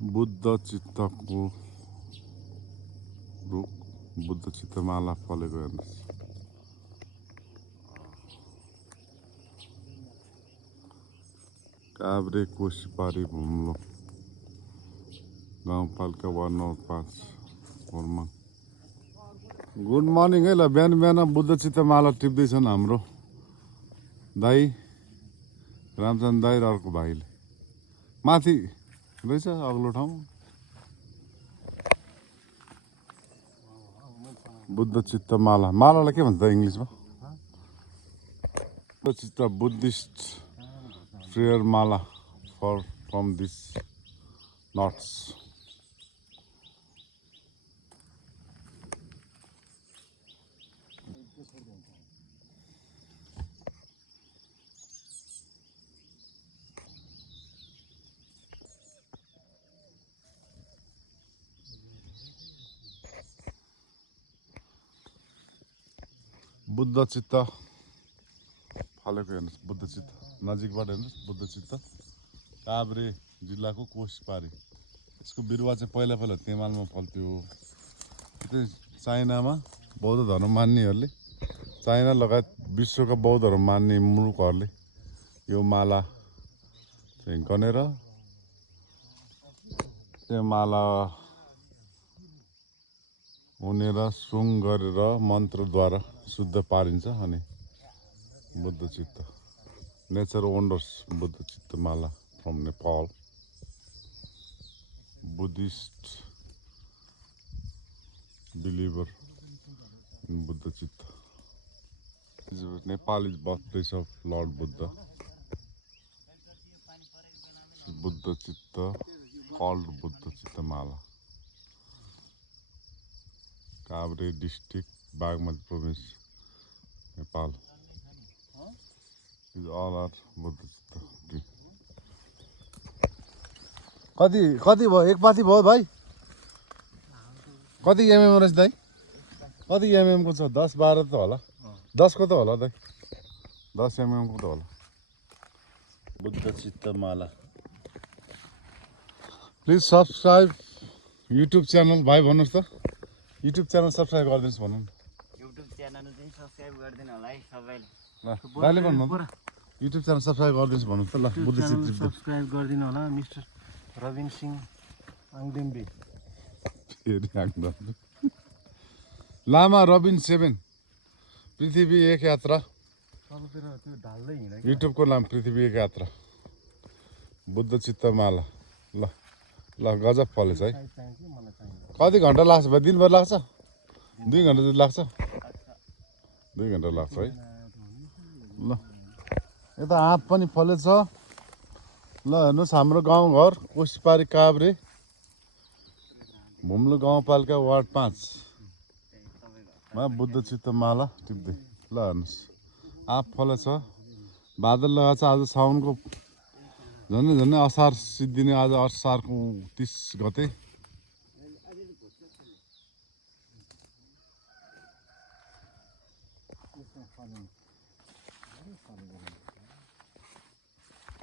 बुद्ध चित्तको रुख बुद्ध चित्तमाला फलेको हेर्नुहोस्। काभ्रे कोसीपारी भुम्लो गाउँपालिका वार्ड नम्बर 5 होर्मा। गुड मर्निङ है। ल बिहान बिहान बुद्ध चित्तमाला टिप्दैछन् हाम्रो दाई रामचन्द्र दाई र अर्को भाइले। माथि रहेछ अग्लो ठाउँ। बुद्ध चित्तमाला, मालालाई के भन्छ इङ्ग्लिसमा? बुद्ध चित्त बुद्धिस्ट प्रेयर माला for from this nuts. Buddha chitta फलेको हेर्नुहोस्। बुद्ध चित्त नजिकबाट हेर्नुहोस्। बुद्ध चित्त काभ्रे जिल्लाको कोसीपारी। यसको बिरुवा चाहिँ पहिला पहिला तेमालमा फल्थ्यो। त्यो चाइनामा बौद्ध धर्म मान्नेहरूले, चाइना लगायत विश्वका बौद्ध धर्म मान्ने मुलुकहरूले यो माला चाहिँ गनेर त्यो माला उनेर सुङ गरेर मन्त्रद्वारा शुद्ध पारिन्छ। अनि बुद्ध चित्त nature wonders Buddha Chitta Mala from Nepal Buddhist believer in Buddha Chitta. Nepal is birth place of Lord Buddha. Buddha Chitta called Buddha Chitta Mala. Kavre district Bagmati province Nepal. These all are Buddha Chitta. कति कति भयो? एक पाथी भयो भाइ? कति एमएम रहेछ दाइ? कति एमएम को छ? 10-12 त होला। 10 को त होला दाइ। 10 एमएम को त होला। बुद्ध चित्त माला। प्लिज सब्सक्राइब युट्युब च्यानल भाइ भन्नुहोस् त। युट्युब च्यानल सब्सक्राइब गरिदिनुहोस् भन्नु। युट्युब च्यानल चाहिँ सब्स्क्राइब गरिदिनु होला है सबैले। ल दाइले भन्नु त। युट्युब च्यानल सब्सक्राइब गरिदिनुहोस् भन्नुहोस् त। ल बुद्ध चित्त सब्सक्राइब गरिदिनु होला मिस्टर रबिन सिंह आङदेम्बे। फेरि आउँदा लामा रबिन 7 पृथ्वी एक यात्रा। युट्युबको नाम पृथ्वी एक यात्रा। बुद्ध चित्त माला। ल ल गजब फलेछ है। कति घन्टा लाग्छ भाइ? दिनभर लाग्छ? 2 घन्टा जति लाग्छ? 2 घन्टा लाग्छ है। ल यता आँप पनि फलेछ। ल हेर्नुहोस् हाम्रो गाउँघर कोसीपारी काभ्रे भुम्लो गाउँपालिका वार्ड 5 मा बुद्ध चित्त माला टिप्दै। ल हेर्नुहोस् आँप फलेछ। बादल लगाएको छ। आज साउनको झन्डै झन्डै असार सिद्धिने। आज असारको 30 गते।